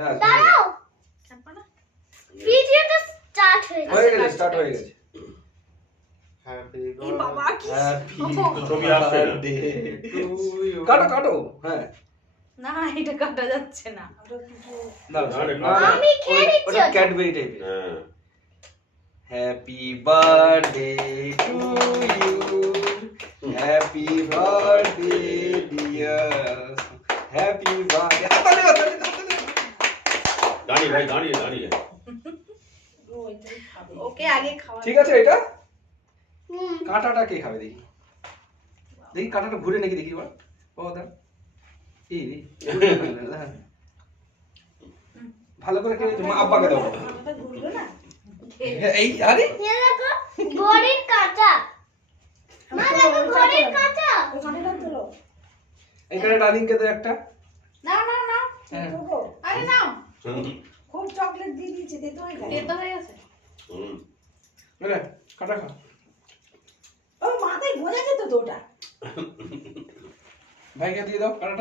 হ্যাঁ দাঁড়াও ভিডিওটা স্টার্ট হয়ে গেছে স্টার্ট হয়ে গেছে হ্যাপি এই বাবা কি ছবি আসছে না। কাটো কাটো হ্যাঁ না এটা কাটা যাচ্ছে না আমি খেয়ে নিচ্ছি ওটা ক্যাডবেরি টাইপের হ্যাঁ happy birthday to you happy birthday dear happy birthday দাঁড়িয়ে ভাই দাঁড়িয়ে দাঁড়িয়ে ওকে আগে খাওয়া ঠিক আছে এটা কাঁটাটা কে খাবে দেখি দেখি কাঁটাটা ঘুরে নাকি দেখি এবার ও দা এই ভালো করে খেয়ে তোমার আব্বাকে দাও খাওয়াটা ঘুরলো না এই আরে এ দেখো ঘড়ির কাঁটা মা দেখো ঘড়ির কাঁটা ওখানেটা তোলো এখানে ডালিংকে দাও একটা না না না হ্যাঁ আরে নাও খুব চকলেট দিয়ে দিয়েছে তেতো হয়ে গেছে বলে কাঁটা খা ও মাথায় গোজা যেত তো ওটা ভাইকে দিয়ে দাও কাঁটাটা